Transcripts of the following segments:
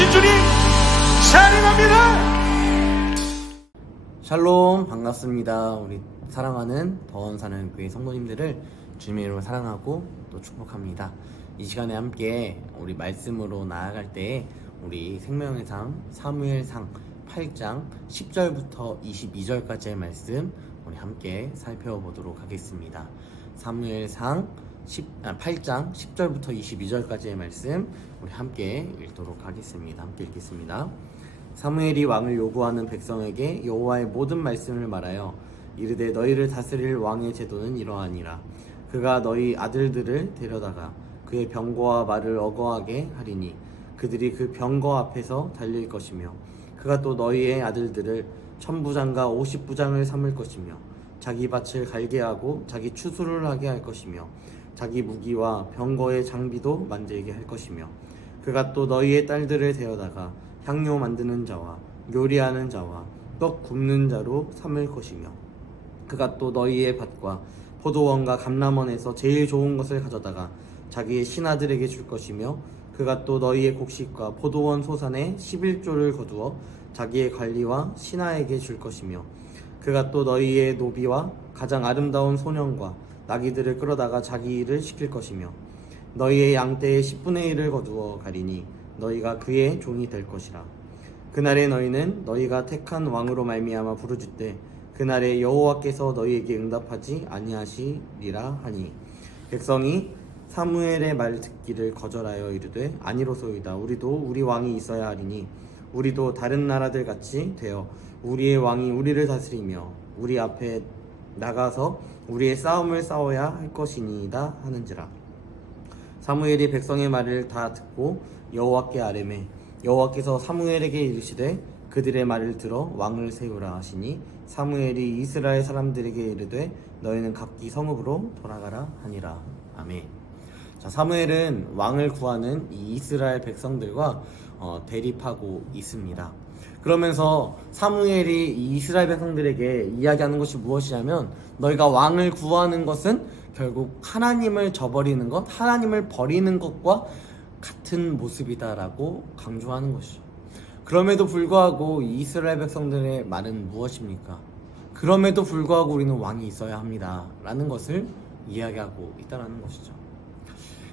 살아계신 주님 찬양합니다. 샬롬, 반갑습니다. 우리 사랑하는 더원사는 교회 성도님들을 주님의 이름으로 사랑하고 또 축복합니다. 이 시간에 함께 우리 말씀으로 나아갈 때 우리 생명의 상 사무엘상 8장 10절부터 22절까지의 말씀 우리 함께 살펴보도록 하겠습니다. 사무엘상 8장 10절부터 22절까지의 말씀 우리 함께 읽도록 하겠습니다. 함께 읽겠습니다. 사무엘이 왕을 요구하는 백성에게 여호와의 모든 말씀을 말하여 이르되 너희를 다스릴 왕의 제도는 이러하니라. 그가 너희 아들들을 데려다가 그의 병거와 말을 어거하게 하리니 그들이 그 병거 앞에서 달릴 것이며 그가 또 너희의 아들들을 1000부장과 50부장을 삼을 것이며 자기 밭을 갈게 하고 자기 추수를 하게 할 것이며 자기 무기와 병거의 장비도 만들게 할 것이며 그가 또 너희의 딸들을 데려다가 향료 만드는 자와 요리하는 자와 떡 굽는 자로 삼을 것이며 그가 또 너희의 밭과 포도원과 감람원에서 제일 좋은 것을 가져다가 자기의 신하들에게 줄 것이며 그가 또 너희의 곡식과 포도원 소산의 11조를 거두어 자기의 관리와 신하에게 줄 것이며 그가 또 너희의 노비와 가장 아름다운 소년과 나귀들을 끌어다가 자기 일을 시킬 것이며 너희의 양떼의 10분의 1을 거두어 가리니 너희가 그의 종이 될 것이라. 그날에 너희는 너희가 택한 왕으로 말미암아 부르짖되 그날에 여호와께서 너희에게 응답하지 아니하시리라 하니 백성이 사무엘의 말 듣기를 거절하여 이르되 아니로소이다. 우리도 우리 왕이 있어야 하리니 우리도 다른 나라들 같이 되어 우리의 왕이 우리를 다스리며 우리 앞에 나가서 우리의 싸움을 싸워야 할 것이니이다 하는지라. 사무엘이 백성의 말을 다 듣고 여호와께 아뢰매 여호와께서 사무엘에게 이르시되 그들의 말을 들어 왕을 세우라 하시니 사무엘이 이스라엘 사람들에게 이르되 너희는 각기 성읍으로 돌아가라 하니라. 아멘. 자, 사무엘은 왕을 구하는 이 이스라엘 백성들과 대립하고 있습니다. 그러면서 사무엘이 이 이스라엘 백성들에게 이야기하는 것이 무엇이냐면 너희가 왕을 구하는 것은 결국 하나님을 저버리는 것, 하나님을 버리는 것과 같은 모습이다라고 강조하는 것이죠. 그럼에도 불구하고 이 이스라엘 백성들의 말은 무엇입니까? 그럼에도 불구하고 우리는 왕이 있어야 합니다 라는 것을 이야기하고 있다는 것이죠.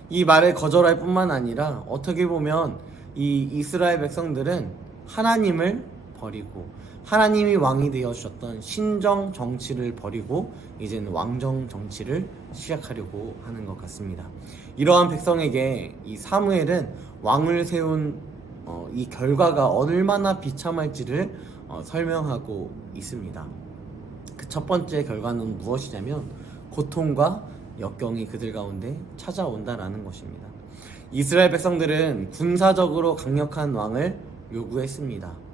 이 말을 거절할 뿐만 아니라 어떻게 보면 이 이스라엘 백성들은 하나님을 버리고 하나님이 왕이 되어주셨던 신정 정치를 버리고 이제는 왕정 정치를 시작하려고 하는 것 같습니다. 이러한 백성에게 이 사무엘은 왕을 세운 이 결과가 얼마나 비참할지를 설명하고 있습니다. 그 첫 번째 결과는 무엇이냐면 고통과 역경이 그들 가운데 찾아온다라는 것입니다. 이스라엘 백성들은 군사적으로 강력한 왕을 요구했습니다.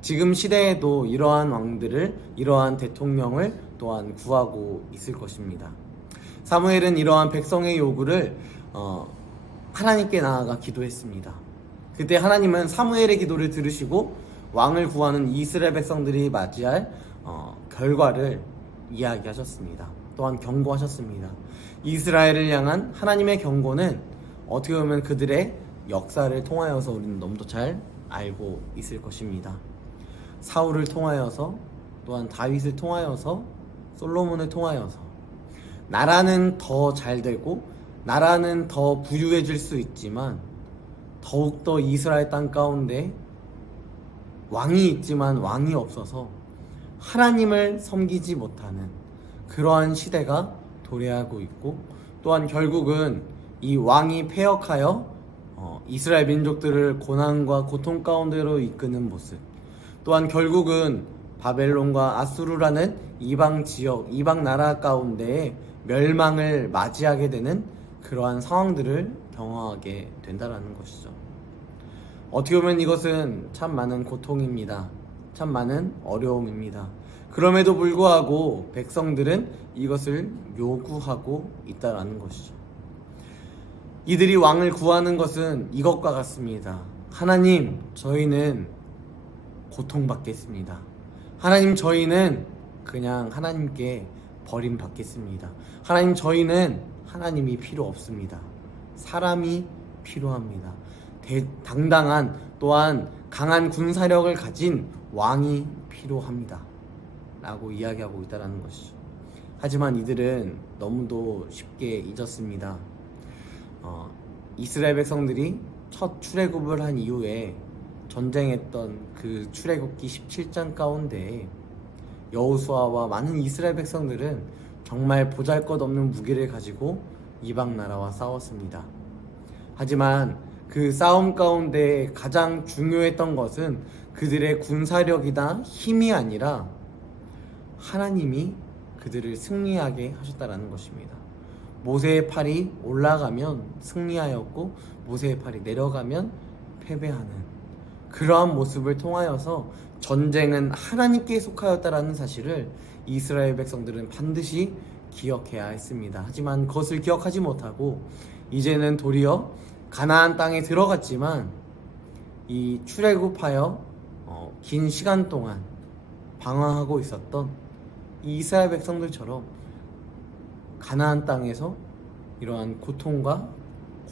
지금 시대에도 이러한 왕들을, 이러한 대통령을 또한 구하고 있을 것입니다. 사무엘은 이러한 백성의 요구를 하나님께 나아가 기도했습니다. 그때 하나님은 사무엘의 기도를 들으시고 왕을 구하는 이스라엘 백성들이 맞이할 결과를 이야기하셨습니다. 또한 경고하셨습니다. 이스라엘을 향한 하나님의 경고는 어떻게 보면 그들의 역사를 통하여서 우리는 너무도 잘 알고 있을 것입니다. 사울을 통하여서 또한 다윗을 통하여서 솔로몬을 통하여서 나라는 더 잘 되고 나라는 더 부유해질 수 있지만 더욱더 이스라엘 땅 가운데 왕이 있지만 왕이 없어서 하나님을 섬기지 못하는 그러한 시대가 도래하고 있고 또한 결국은 이 왕이 패역하여 이스라엘 민족들을 고난과 고통 가운데로 이끄는 모습, 또한 결국은 바벨론과 아수르라는 이방 지역, 이방 나라 가운데에 멸망을 맞이하게 되는 그러한 상황들을 경험하게 된다는 것이죠. 어떻게 보면 이것은 참 많은 고통입니다. 참 많은 어려움입니다. 그럼에도 불구하고 백성들은 이것을 요구하고 있다는 것이죠. 이들이 왕을 구하는 것은 이것과 같습니다. 하나님, 저희는 고통받겠습니다. 하나님, 저희는 그냥 하나님께 버림받겠습니다. 하나님, 저희는 하나님이 필요 없습니다. 사람이 필요합니다. 당당한 또한 강한 군사력을 가진 왕이 필요합니다 라고 이야기하고 있다는 것이죠. 하지만 이들은 너무도 쉽게 잊었습니다. 이스라엘 백성들이 첫 출애굽을 한 이후에 전쟁했던 그 출애굽기 17장 가운데 여호수아와 많은 이스라엘 백성들은 정말 보잘것없는 무기를 가지고 이방 나라와 싸웠습니다. 하지만 그 싸움 가운데 가장 중요했던 것은 그들의 군사력이나 힘이 아니라 하나님이 그들을 승리하게 하셨다라는 것입니다. 모세의 팔이 올라가면 승리하였고 모세의 팔이 내려가면 패배하는 그러한 모습을 통하여서 전쟁은 하나님께 속하였다라는 사실을 이스라엘 백성들은 반드시 기억해야 했습니다. 하지만 그것을 기억하지 못하고 이제는 도리어 가나안 땅에 들어갔지만 이 출애굽하여 긴 시간 동안 방황하고 있었던 이 이스라엘 백성들처럼 가나안 땅에서 이러한 고통과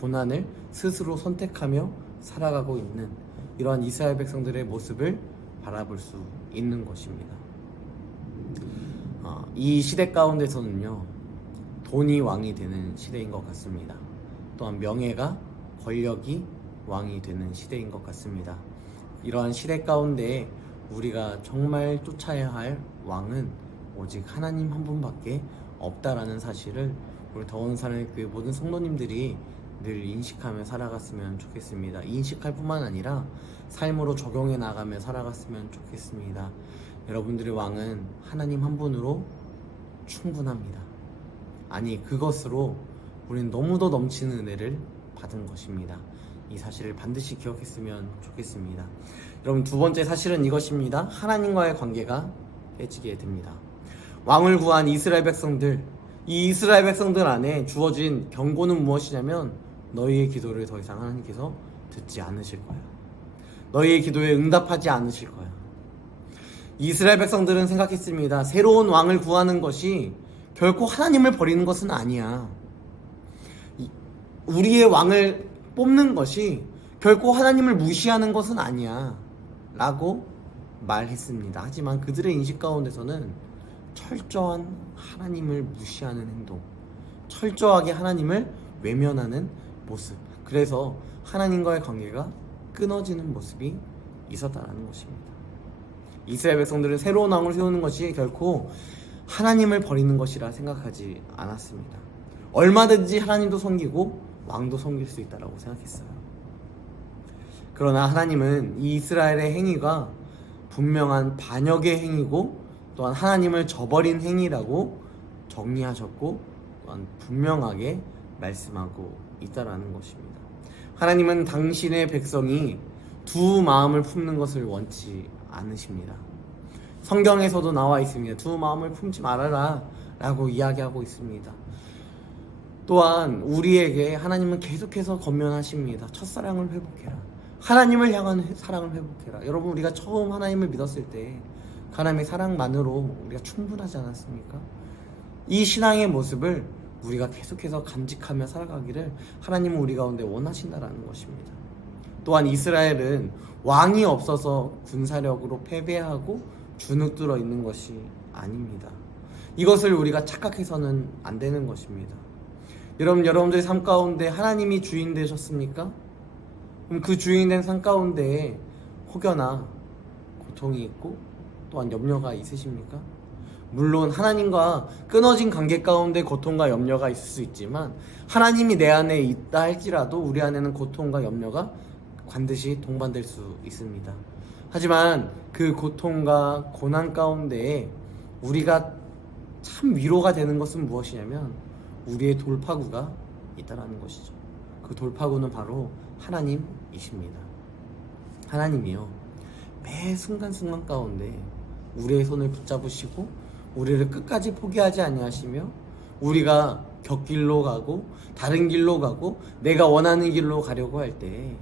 고난을 스스로 선택하며 살아가고 있는 이러한 이스라엘 백성들의 모습을 바라볼 수 있는 것입니다. 이 시대 가운데서는요, 돈이 왕이 되는 시대인 것 같습니다. 또한 명예가 권력이 왕이 되는 시대인 것 같습니다. 이러한 시대 가운데 우리가 정말 쫓아야 할 왕은 오직 하나님 한 분밖에 없다라는 사실을 우리 더원사는 그 모든 성도님들이 늘 인식하며 살아갔으면 좋겠습니다. 인식할 뿐만 아니라 삶으로 적용해 나가며 살아갔으면 좋겠습니다. 여러분들의 왕은 하나님 한 분으로 충분합니다. 아니, 그것으로 우리는 너무도 넘치는 은혜를 받은 것입니다. 이 사실을 반드시 기억했으면 좋겠습니다. 여러분, 두 번째 사실은 이것입니다. 하나님과의 관계가 깨지게 됩니다. 왕을 구한 이스라엘 백성들, 이 이스라엘 백성들 안에 주어진 경고는 무엇이냐면 너희의 기도를 더 이상 하나님께서 듣지 않으실 거야. 너희의 기도에 응답하지 않으실 거야. 이스라엘 백성들은 생각했습니다. 새로운 왕을 구하는 것이 결코 하나님을 버리는 것은 아니야. 우리의 왕을 뽑는 것이 결코 하나님을 무시하는 것은 아니야 라고 말했습니다. 하지만 그들의 인식 가운데서는 철저한 하나님을 무시하는 행동, 철저하게 하나님을 외면하는 모습, 그래서 하나님과의 관계가 끊어지는 모습이 있었다는 것입니다. 이스라엘 백성들은 새로운 왕을 세우는 것이 결코 하나님을 버리는 것이라 생각하지 않았습니다. 얼마든지 하나님도 섬기고 왕도 섬길 수 있다고 생각했어요. 그러나 하나님은 이 이스라엘의 행위가 분명한 반역의 행위고 또한 하나님을 저버린 행위라고 정리하셨고 또한 분명하게 말씀하고 있다라는 것입니다. 하나님은 당신의 백성이 두 마음을 품는 것을 원치 않으십니다. 성경에서도 나와 있습니다. 두 마음을 품지 말아라 라고 이야기하고 있습니다. 또한 우리에게 하나님은 계속해서 권면하십니다. 첫사랑을 회복해라. 하나님을 향한 사랑을 회복해라. 여러분, 우리가 처음 하나님을 믿었을 때 하나님의 사랑만으로 우리가 충분하지 않았습니까? 이 신앙의 모습을 우리가 계속해서 간직하며 살아가기를 하나님은 우리 가운데 원하신다라는 것입니다. 또한 이스라엘은 왕이 없어서 군사력으로 패배하고 주눅들어 있는 것이 아닙니다. 이것을 우리가 착각해서는 안 되는 것입니다. 여러분들의 삶 가운데 하나님이 주인 되셨습니까? 그럼 그 주인 된 삶 가운데 혹여나 고통이 있고 또한 염려가 있으십니까? 물론 하나님과 끊어진 관계 가운데 고통과 염려가 있을 수 있지만 하나님이 내 안에 있다 할지라도 우리 안에는 고통과 염려가 반드시 동반될 수 있습니다. 하지만 그 고통과 고난 가운데 우리가 참 위로가 되는 것은 무엇이냐면 우리의 돌파구가 있다는 것이죠. 그 돌파구는 바로 하나님이십니다. 하나님이요, 매 순간순간 가운데 우리의 손을 붙잡으시고 우리를 끝까지 포기하지 아니하시며 우리가 곁길로 가고 다른 길로 가고 내가 원하는 길로 가려고 할 때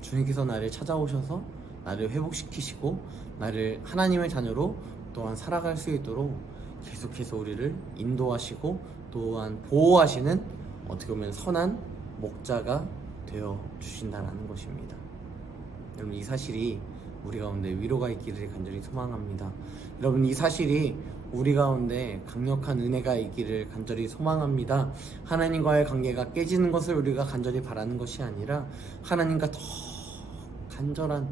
주님께서 나를 찾아오셔서 나를 회복시키시고 나를 하나님의 자녀로 또한 살아갈 수 있도록 계속해서 우리를 인도하시고 또한 보호하시는 어떻게 보면 선한 목자가 되어 주신다라는 것입니다. 여러분, 이 사실이 우리 가운데 위로가 있기를 간절히 소망합니다. 여러분, 이 사실이 우리 가운데 강력한 은혜가 있기를 간절히 소망합니다. 하나님과의 관계가 깨지는 것을 우리가 간절히 바라는 것이 아니라 하나님과 더 간절한,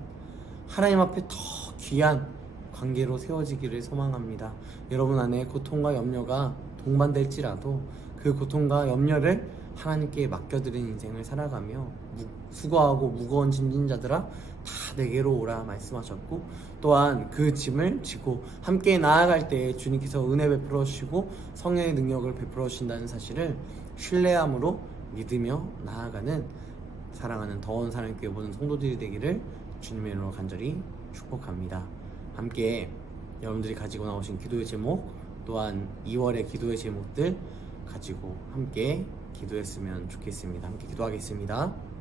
하나님 앞에 더 귀한 관계로 세워지기를 소망합니다. 여러분 안에 고통과 염려가 동반될지라도 그 고통과 염려를 하나님께 맡겨드린 인생을 살아가며 수고하고 무거운 짐진 자들아 다 내게로 오라 말씀하셨고, 또한 그 짐을 지고 함께 나아갈 때 주님께서 은혜 베풀어 주시고 성령의 능력을 베풀어 주신다는 사실을 신뢰함으로 믿으며 나아가는 사랑하는 더원 사랑교회 모든 성도들이 되기를 주님의 이름으로 간절히 축복합니다. 함께 여러분들이 가지고 나오신 기도의 제목, 또한 2월의 기도의 제목들 가지고 함께 기도했으면 좋겠습니다. 함께 기도하겠습니다.